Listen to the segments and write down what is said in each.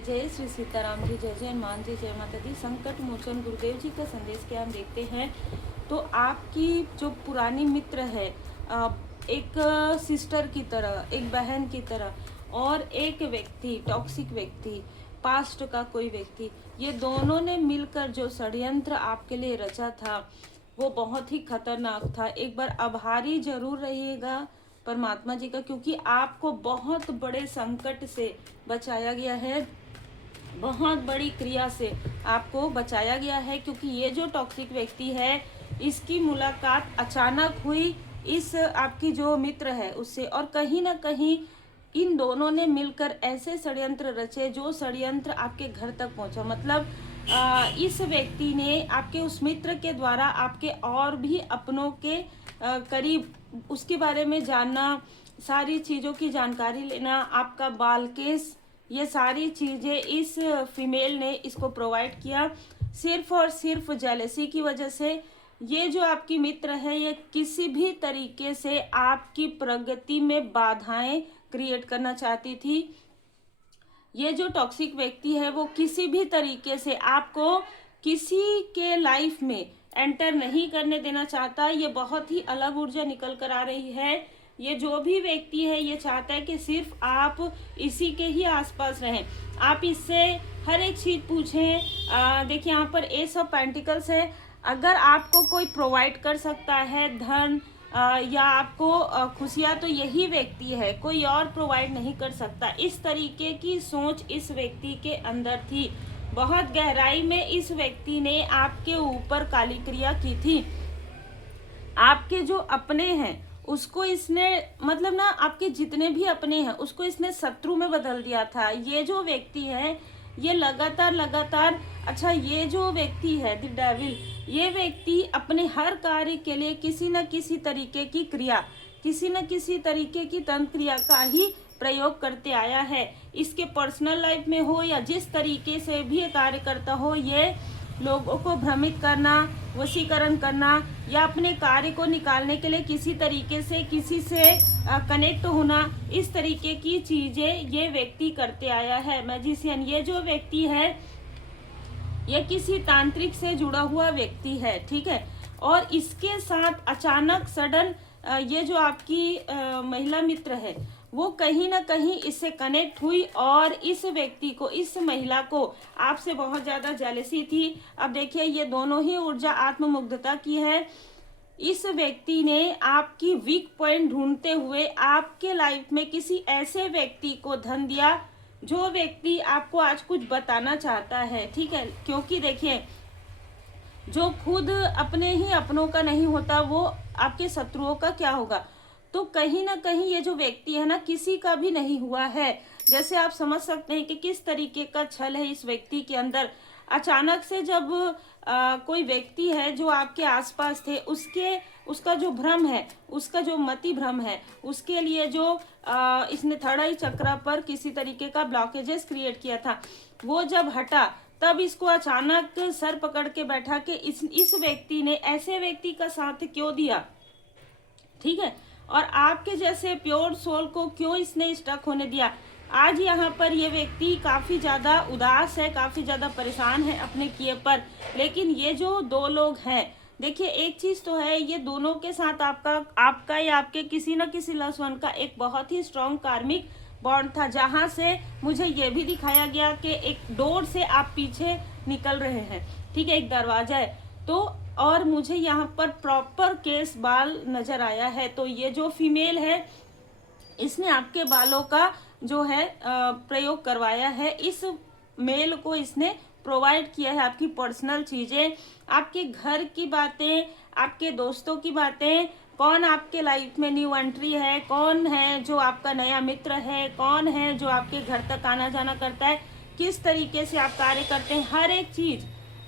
जय श्री सीताराम जी, जय जय हनुमान जी, जय माता दी। संकट मोचन गुरुदेव जी का संदेश क्या हम देखते हैं। तो आपकी जो पुरानी मित्र है, एक सिस्टर की तरह, एक बहन की तरह, और एक व्यक्ति टॉक्सिक व्यक्ति, पास्ट का कोई व्यक्ति, ये दोनों ने मिलकर जो षड्यंत्र आपके लिए रचा था वो बहुत ही खतरनाक था। एक बार आभारी जरूर रहिएगा परमात्मा जी का, क्योंकि आपको बहुत बड़े संकट से बचाया गया है, बहुत बड़ी क्रिया से आपको बचाया गया है। क्योंकि ये जो टॉक्सिक व्यक्ति है, इसकी मुलाकात अचानक हुई इस आपकी जो मित्र है उससे, और कहीं ना कहीं इन दोनों ने मिलकर ऐसे षड्यंत्र रचे जो षड्यंत्र आपके घर तक पहुंचा। मतलब इस व्यक्ति ने आपके उस मित्र के द्वारा आपके और भी अपनों के करीब उसके बारे में जानना, सारी चीज़ों की जानकारी लेना, आपका बाल केस, ये सारी चीज़ें इस फीमेल ने इसको प्रोवाइड किया, सिर्फ और सिर्फ जेलसी की वजह से। ये जो आपकी मित्र है, ये किसी भी तरीके से आपकी प्रगति में बाधाएं क्रिएट करना चाहती थी। ये जो टॉक्सिक व्यक्ति है वो किसी भी तरीके से आपको किसी के लाइफ में एंटर नहीं करने देना चाहता। ये बहुत ही अलग ऊर्जा निकल कर आ रही है। ये जो भी व्यक्ति है ये चाहता है कि सिर्फ आप इसी के ही आसपास रहें, आप इससे हर एक चीज़ पूछें। देखिए यहाँ पर एस ऑफ पेंटिकल्स है। अगर आपको कोई प्रोवाइड कर सकता है धन या आपको खुशियाँ, तो यही व्यक्ति है, कोई और प्रोवाइड नहीं कर सकता। इस तरीके की सोच इस व्यक्ति के अंदर थी। बहुत गहराई में इस व्यक्ति ने आपके ऊपर काली क्रिया की थी। आपके जो अपने हैं उसको इसने, मतलब ना, आपके जितने भी अपने हैं उसको इसने शत्रु में बदल दिया था। ये जो व्यक्ति है ये लगातार अच्छा, ये जो व्यक्ति है द डेविल, ये व्यक्ति अपने हर कार्य के लिए किसी न किसी तरीके की क्रिया, किसी न किसी तरीके की तंत्र क्रिया का ही प्रयोग करते आया है। इसके पर्सनल लाइफ में हो या जिस तरीके से भी कार्य करता हो, ये लोगों को भ्रमित करना, वशीकरण करना, या अपने कार्य को निकालने के लिए किसी तरीके से किसी से कनेक्ट होना, इस तरीके की चीज़ें ये व्यक्ति करते आया है। मैजिशियन, ये जो व्यक्ति है ये किसी तांत्रिक से जुड़ा हुआ व्यक्ति है, ठीक है। और इसके साथ अचानक सडन ये जो आपकी महिला मित्र है वो कहीं ना कहीं इससे कनेक्ट हुई, और इस व्यक्ति को, इस महिला को आपसे बहुत ज़्यादा जेलसी थी। अब देखिए ये दोनों ही ऊर्जा आत्ममुग्धता की है। इस व्यक्ति ने आपकी वीक पॉइंट ढूंढते हुए आपके लाइफ में किसी ऐसे व्यक्ति को धन दिया जो व्यक्ति आपको आज कुछ बताना चाहता है, ठीक है। क्योंकि देखिए जो खुद अपने ही अपनों का नहीं होता वो आपके शत्रुओं का क्या होगा। तो कहीं ना कहीं ये जो व्यक्ति है ना, किसी का भी नहीं हुआ है। जैसे आप समझ सकते हैं कि किस तरीके का छल है इस व्यक्ति के अंदर। अचानक से जब कोई व्यक्ति है जो आपके आसपास थे, उसका जो भ्रम है, उसका जो मति भ्रम है, उसके लिए जो इसने थर्ड आई चक्र पर किसी तरीके का ब्लॉकेजेस क्रिएट किया था, वो जब हटा तब इसको अचानक सर पकड़ के बैठा कि इस व्यक्ति ने ऐसे व्यक्ति का साथ क्यों दिया, ठीक है। और आपके जैसे प्योर सोल को क्यों इसने स्टक होने दिया। आज यहाँ पर ये व्यक्ति काफ़ी ज़्यादा उदास है, काफ़ी ज़्यादा परेशान है अपने किए पर। लेकिन ये जो दो लोग हैं, देखिए एक चीज़ तो है, ये दोनों के साथ आपका या आपके किसी न किसी लव्ड वन का एक बहुत ही स्ट्रॉन्ग कार्मिक बॉन्ड था, जहाँ से मुझे ये भी दिखाया गया कि एक डोर से आप पीछे निकल रहे हैं, ठीक है, एक दरवाजा है। तो और मुझे यहाँ पर प्रॉपर केस बाल नज़र आया है। तो ये जो फीमेल है इसने आपके बालों का जो है प्रयोग करवाया है। इस मेल को इसने प्रोवाइड किया है आपकी पर्सनल चीज़ें, आपके घर की बातें, आपके दोस्तों की बातें, कौन आपके लाइफ में न्यू एंट्री है, कौन है जो आपका नया मित्र है, कौन है जो आपके घर तक आना जाना करता है, किस तरीके से आप कार्य करते हैं,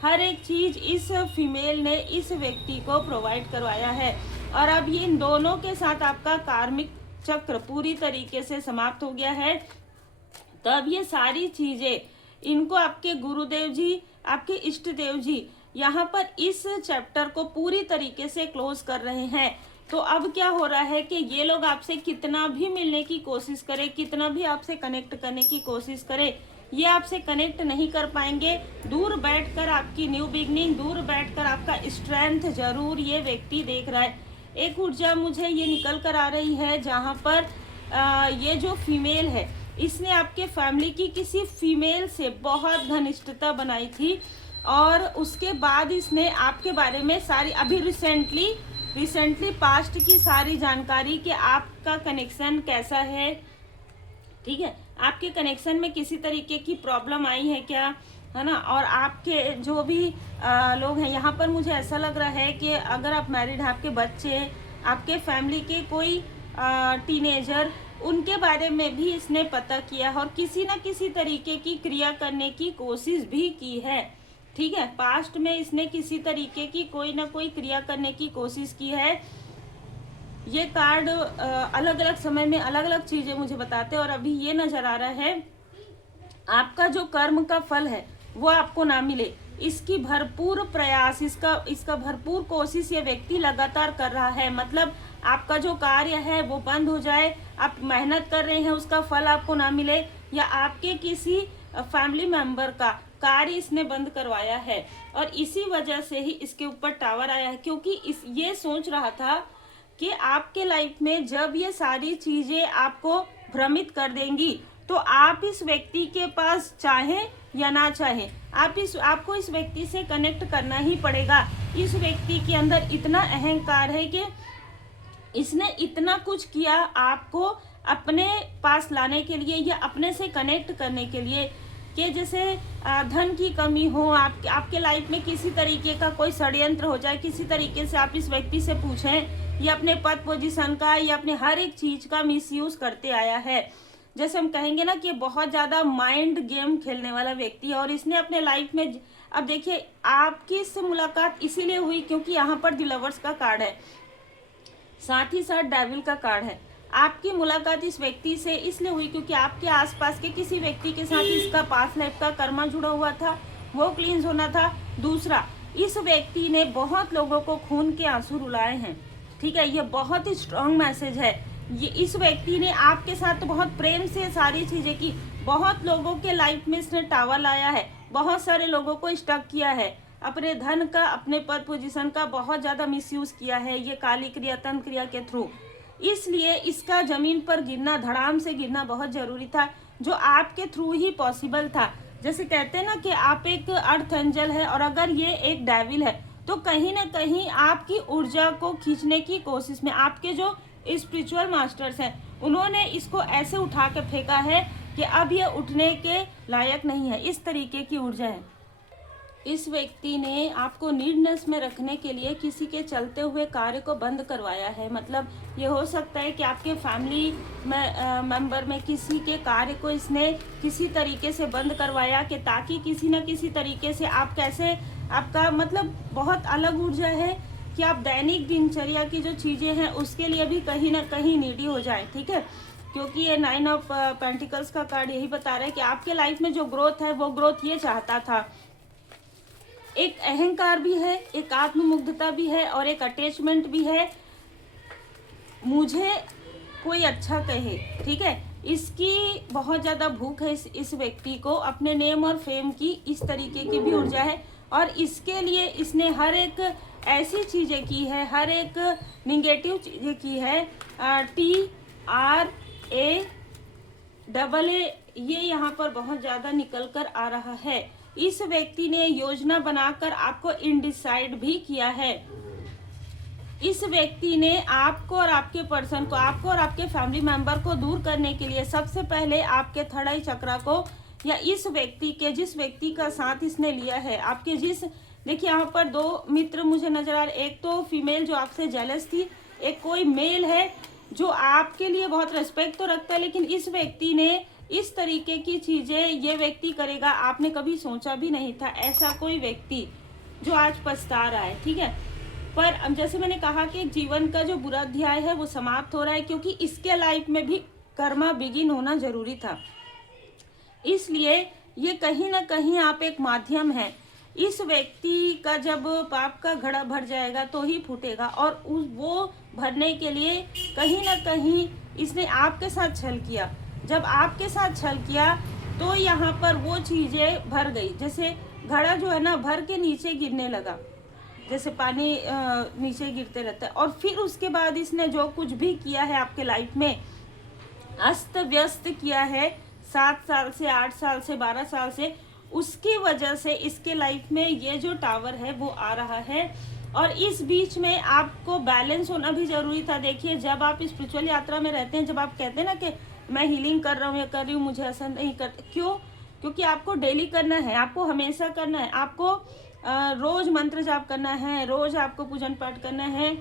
हर एक चीज़ इस फीमेल ने इस व्यक्ति को प्रोवाइड करवाया है। और अब ये इन दोनों के साथ आपका कार्मिक चक्र पूरी तरीके से समाप्त हो गया है। तो अब ये सारी चीज़ें इनको आपके गुरुदेव जी, आपके इष्ट देव जी यहाँ पर इस चैप्टर को पूरी तरीके से क्लोज कर रहे हैं। तो अब क्या हो रहा है कि ये लोग आपसे कितना भी मिलने की कोशिश करें, कितना भी आपसे कनेक्ट करने की कोशिश करें, ये आपसे कनेक्ट नहीं कर पाएंगे। दूर बैठकर आपकी न्यू बिगनिंग, दूर बैठकर आपका स्ट्रेंथ जरूर ये व्यक्ति देख रहा है। एक ऊर्जा मुझे ये निकल कर आ रही है जहाँ पर ये जो फीमेल है इसने आपके फैमिली की किसी फीमेल से बहुत घनिष्ठता बनाई थी और उसके बाद इसने आपके बारे में सारी अभी रिसेंटली पास्ट की सारी जानकारी कि आपका कनेक्शन कैसा है, ठीक है, आपके कनेक्शन में किसी तरीके की प्रॉब्लम आई है क्या, है ना। और आपके जो भी लोग हैं यहाँ पर मुझे ऐसा लग रहा है कि अगर आप मैरिड हैं, आपके बच्चे, आपके फैमिली के कोई टीनेजर, उनके बारे में भी इसने पता किया और किसी न किसी तरीके की क्रिया करने की कोशिश भी की है, ठीक है। पास्ट में इसने किसी तरीके की कोई ना कोई क्रिया करने की कोशिश की है। ये कार्ड अलग अलग समय में अलग अलग चीजें मुझे बताते हैं और अभी ये नजर आ रहा है आपका जो कर्म का फल है वो आपको ना मिले, इसकी भरपूर प्रयास, इसका भरपूर कोशिश ये व्यक्ति लगातार कर रहा है। मतलब आपका जो कार्य है वो बंद हो जाए, आप मेहनत कर रहे हैं उसका फल आपको ना मिले, या आपके किसी फैमिली मेंबर का कार्य इसने बंद करवाया है और इसी वजह से ही इसके ऊपर टावर आया है। क्योंकि ये सोच रहा था कि आपके लाइफ में जब ये सारी चीजें आपको भ्रमित कर देंगी तो आप इस व्यक्ति के पास चाहें या ना चाहें, आपको इस व्यक्ति से कनेक्ट करना ही पड़ेगा। इस व्यक्ति के अंदर इतना अहंकार है कि इसने इतना कुछ किया आपको अपने पास लाने के लिए या अपने से कनेक्ट करने के लिए कि जैसे धन की कमी हो, आपके लाइफ में किसी तरीके का कोई षड्यंत्र हो जाए, किसी तरीके से आप इस व्यक्ति से पूछें, या अपने पद पोजीशन का या अपने हर एक चीज का मिसयूज करते आया है। जैसे हम कहेंगे ना कि बहुत ज्यादा माइंड गेम खेलने वाला व्यक्ति है और इसने अपने लाइफ में, अब देखिए आपकी इससे मुलाकात इसीलिए हुई क्योंकि यहाँ पर द लवर्स का कार्ड है, साथ ही साथ डेविल का कार्ड है। आपकी मुलाकात इस व्यक्ति से इसलिए हुई क्योंकि आपके आसपास के किसी व्यक्ति के साथ इसका पास्ट लाइफ का कर्मा जुड़ा हुआ था, वो क्लींस होना था। दूसरा, इस व्यक्ति ने बहुत लोगों को खून के आंसू रुलाए हैं, ठीक है, ये बहुत ही स्ट्रॉन्ग मैसेज है। ये इस व्यक्ति ने आपके साथ तो बहुत प्रेम से सारी चीजें की, बहुत लोगों के लाइफ में इसने टावर लाया है, बहुत सारे लोगों को स्टक किया है, अपने धन का, अपने पद पोजीशन का बहुत ज्यादा मिसयूज किया है ये काली क्रिया, तंत्र क्रिया के थ्रू। इसलिए इसका जमीन पर गिरना, धड़ाम से गिरना बहुत जरूरी था, जो आपके थ्रू ही पॉसिबल था। जैसे कहते हैं ना कि आप एक अर्थ एंजल है और अगर ये एक डेविल है तो कहीं ना कहीं आपकी ऊर्जा को खींचने की कोशिश में आपके जो स्पिरिचुअल मास्टर्स हैं उन्होंने इसको ऐसे उठा के फेंका है कि अब ये उठने के लायक नहीं है। इस तरीके की ऊर्जा है। इस व्यक्ति ने आपको नीडनेस में रखने के लिए किसी के चलते हुए कार्य को बंद करवाया है। मतलब ये हो सकता है कि आपके फैमिली मेंबर में किसी के कार्य को इसने किसी तरीके से बंद करवाया कि ताकि किसी न किसी तरीके से आप कैसे, आपका मतलब बहुत अलग ऊर्जा है कि आप दैनिक दिनचर्या की जो चीज़ें हैं उसके लिए भी कहीं ना कहीं नीडी हो जाए, ठीक है। क्योंकि ये 9 ऑफ पेंटिकल्स का कार्ड यही बता रहा है कि आपके लाइफ में जो ग्रोथ है वो ग्रोथ ये चाहता था। एक अहंकार भी है, एक आत्ममुग्धता भी है और एक अटैचमेंट भी है, मुझे कोई अच्छा कहे, ठीक है। इसकी बहुत ज़्यादा भूख है इस व्यक्ति को अपने नेम और फेम की, इस तरीके की भी ऊर्जा है और इसके लिए इसने हर एक ऐसी चीज़ें की है, हर एक निगेटिव चीज़ें की है। TRAAA ये यहाँ पर बहुत ज़्यादा निकल कर आ रहा है। इस व्यक्ति ने योजना बनाकर आपको इनडिसाइड भी किया है। इस व्यक्ति ने आपको और आपके पर्सन को, आपको और आपके फैमिली मेंबर को दूर करने के लिए सबसे पहले आपके थर्ड आई चक्रा को, या इस व्यक्ति के, जिस व्यक्ति का साथ इसने लिया है, आपके जिस, देखिए यहाँ पर 2 मित्र मुझे नजर आ रहे, एक तो फीमेल जो आपसे जेलस थी, एक कोई मेल है जो आपके लिए बहुत रिस्पेक्ट तो रखता है, लेकिन इस व्यक्ति ने इस तरीके की चीजें ये व्यक्ति करेगा आपने कभी सोचा भी नहीं था। ऐसा कोई व्यक्ति जो आज पछता रहा है, ठीक है। पर जैसे मैंने कहा कि जीवन का जो बुरा अध्याय है वो समाप्त हो रहा है क्योंकि इसके लाइफ में भी कर्मा बिगिन होना जरूरी था। इसलिए ये कहीं ना कहीं आप एक माध्यम है। इस व्यक्ति का जब पाप का घड़ा भर जाएगा तो ही फूटेगा और वो भरने के लिए कहीं ना कहीं इसने आपके साथ छल किया। जब आपके साथ छल किया तो यहाँ पर वो चीज़ें भर गई, जैसे घड़ा जो है ना भर के नीचे गिरने लगा, जैसे पानी नीचे गिरते रहता है। और फिर उसके बाद इसने जो कुछ भी किया है आपके लाइफ में, अस्त व्यस्त किया है 7 साल से, 8 साल से, 12 साल से, उसकी वजह से इसके लाइफ में ये जो टावर है वो आ रहा है। और इस बीच में आपको बैलेंस होना भी जरूरी था। देखिए, जब आप स्पिरिचुअल यात्रा में रहते हैं, जब आप कहते हैं ना कि मैं हीलिंग कर रहा हूँ या कर रही हूँ, मुझे ऐसा नहीं कर, क्यों? क्योंकि आपको डेली करना है, आपको हमेशा करना है, आपको रोज मंत्र जाप करना है, रोज आपको पूजन पाठ करना है,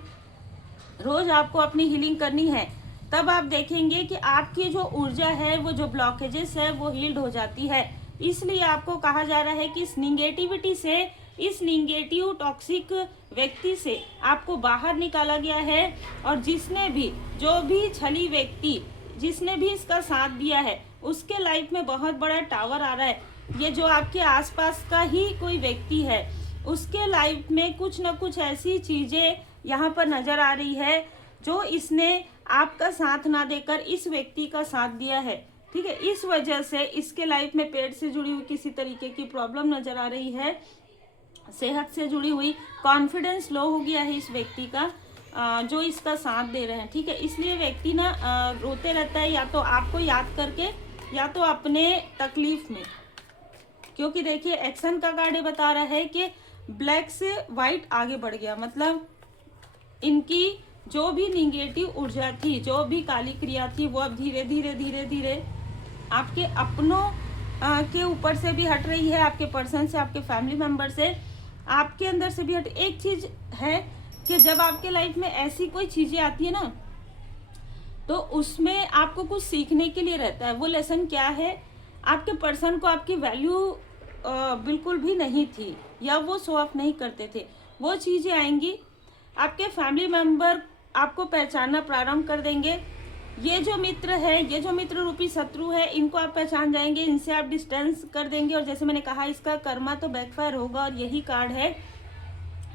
रोज आपको अपनी हीलिंग करनी है। तब आप देखेंगे कि आपकी जो ऊर्जा है, वो जो ब्लॉकेजेस है वो हील्ड हो जाती है। इसलिए आपको कहा जा रहा है कि इस निगेटिविटी से, इस निगेटिव टॉक्सिक व्यक्ति से आपको बाहर निकाला गया है। और जिसने भी, जो भी छली व्यक्ति जिसने भी इसका साथ दिया है, उसके लाइफ में बहुत बड़ा टावर आ रहा है। ये जो आपके आसपास का ही कोई व्यक्ति है, उसके लाइफ में कुछ ना कुछ ऐसी चीजें यहाँ पर नजर आ रही है जो इसने आपका साथ ना देकर इस व्यक्ति का साथ दिया है। ठीक है, इस वजह से इसके लाइफ में पेट से जुड़ी हुई किसी तरीके की प्रॉब्लम नजर आ रही है, सेहत से जुड़ी हुई, कॉन्फिडेंस लो हो गया है इस व्यक्ति का जो इसका साथ दे रहे हैं। ठीक है, इसलिए व्यक्ति ना रोते रहता है, या तो आपको याद करके या तो अपने तकलीफ में। क्योंकि देखिए, एक्शन का कार्ड बता रहा है कि ब्लैक से व्हाइट आगे बढ़ गया, मतलब इनकी जो भी निगेटिव ऊर्जा थी, जो भी काली क्रिया थी, वो अब धीरे धीरे धीरे धीरे आपके अपनों के ऊपर से भी हट रही है, आपके पर्सन से, आपके फैमिली मेंबर से, आपके अंदर से भी हट। एक चीज है कि जब आपके लाइफ में ऐसी कोई चीजें आती है ना, तो उसमें आपको कुछ सीखने के लिए रहता है। वो लेसन क्या है? आपके पर्सन को आपकी वैल्यू बिल्कुल भी नहीं थी, या वो शो ऑफ नहीं करते थे, वो चीजें आएंगी। आपके फैमिली मेंबर आपको पहचानना प्रारंभ कर देंगे। ये जो मित्र है, ये जो मित्र रूपी शत्रु है, इनको आप पहचान जाएंगे, इनसे आप डिस्टेंस कर देंगे। और जैसे मैंने कहा, इसका कर्मा तो बैकफायर होगा, और यही कार्ड है।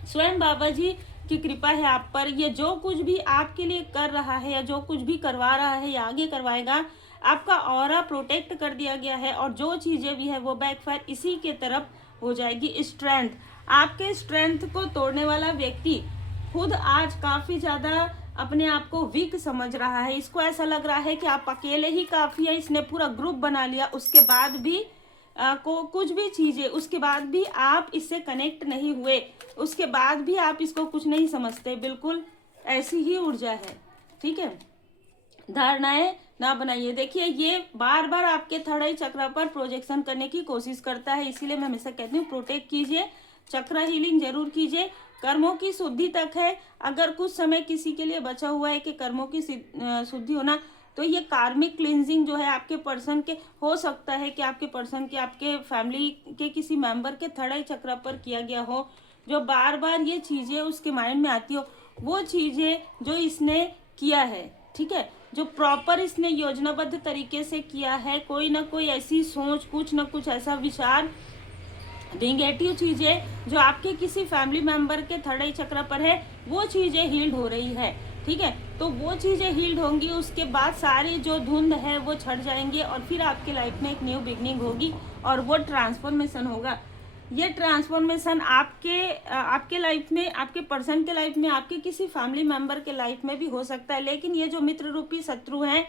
स्वयं बाबा जी की कृपा है आप पर। ये जो कुछ भी आपके लिए कर रहा है, या जो कुछ भी करवा रहा है, या आगे करवाएगा, आपका ऑरा प्रोटेक्ट कर दिया गया है। और जो चीजें भी है वो बैकफायर इसी के तरफ हो जाएगी। स्ट्रेंथ, आपके स्ट्रेंथ को तोड़ने वाला व्यक्ति खुद आज काफी ज्यादा अपने आप को वीक समझ रहा है। इसको ऐसा लग रहा है कि आप अकेले ही काफी है। इसने पूरा ग्रुप बना लिया, उसके बाद भी को कुछ भी चीजें, उसके बाद भी आप इससे कनेक्ट नहीं हुए, उसके बाद भी आप इसको कुछ नहीं समझते। बिल्कुल ऐसी ही ऊर्जा है। ठीक है, धारणाएं ना बनाइए। देखिए, ये बार बार आपके थर्ड आई चक्र पर प्रोजेक्शन करने की कोशिश करता है, इसीलिए मैं हमेशा कहती हूँ प्रोटेक्ट कीजिए, चक्र हीलिंग जरूर कीजिए। कर्मों की शुद्धि तक है, अगर कुछ समय किसी के लिए बचा हुआ है कि कर्मों की शुद्धि होना, तो ये कार्मिक क्लींजिंग जो है आपके पर्सन के, हो सकता है कि आपके पर्सन के, आपके फैमिली के किसी मेंबर के थर्ड आई चक्र पर किया गया हो, जो बार बार ये चीजें उसके माइंड में आती हो, वो चीजें जो इसने किया है। ठीक है, जो प्रॉपर इसने योजनाबद्ध तरीके से किया है, कोई ना कोई ऐसी सोच, कुछ ना कुछ ऐसा विचार, निगेटिव चीजें जो आपके किसी फैमिली मेंबर के थर्ड आई चक्र पर है, वो चीजें हील्ड हो रही है। ठीक है, तो वो चीजें हील्ड होंगी, उसके बाद सारी जो धुंध है वो छट जाएंगे, और फिर आपके लाइफ में एक न्यू बिगनिंग होगी, और वो ट्रांसफॉर्मेशन होगा। ये ट्रांसफॉर्मेशन आपके लाइफ में, आपके पर्सन के लाइफ में, आपके किसी फैमिली मेंबर के लाइफ में भी हो सकता है। लेकिन ये जो मित्र रूपी शत्रु हैं,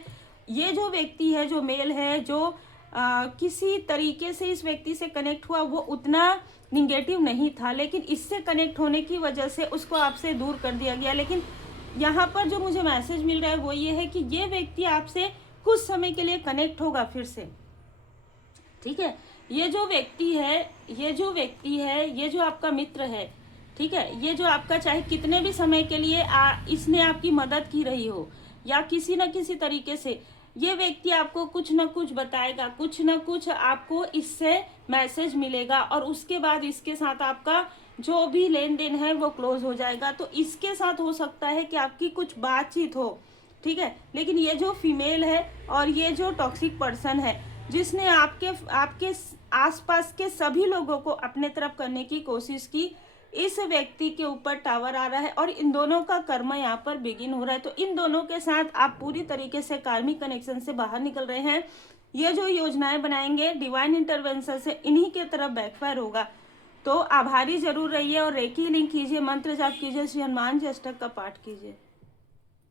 ये जो व्यक्ति है, जो मेल है, जो किसी तरीके से इस व्यक्ति से कनेक्ट हुआ, वो उतना निगेटिव नहीं था, लेकिन इससे कनेक्ट होने की वजह से उसको आपसे दूर कर दिया गया। लेकिन यहाँ पर जो मुझे मैसेज मिल रहा है वो ये है कि ये व्यक्ति आपसे कुछ समय के लिए कनेक्ट होगा फिर से। ठीक है, ये जो व्यक्ति है, ये जो आपका मित्र है, ठीक है, ये जो आपका, चाहे कितने भी समय के लिए इसने आपकी मदद की रही हो, या किसी न किसी तरीके से, ये व्यक्ति आपको कुछ न कुछ बताएगा, कुछ न कुछ आपको इससे मैसेज मिलेगा, और उसके बाद इसके साथ आपका जो भी लेन देन है वो क्लोज हो जाएगा। तो इसके साथ हो सकता है कि आपकी कुछ बातचीत हो। ठीक है, लेकिन ये जो फीमेल है और ये जो टॉक्सिक पर्सन है, जिसने आपके आसपास के सभी लोगों को अपने तरफ करने की कोशिश की, इस व्यक्ति के ऊपर टावर आ रहा है, और इन दोनों का कर्म यहाँ पर बिगिन हो रहा है। तो इन दोनों के साथ आप पूरी तरीके से कार्मिक कनेक्शन से बाहर निकल रहे हैं। ये जो योजनाएं बनाएंगे डिवाइन इंटरवेंशन से इन्हीं के तरफ बैकफायर होगा। तो आभारी जरूर रहिए और रेकी लिंक कीजिए, मंत्र जाप कीजिए, श्री हनुमान जी अष्टक का पाठ कीजिए।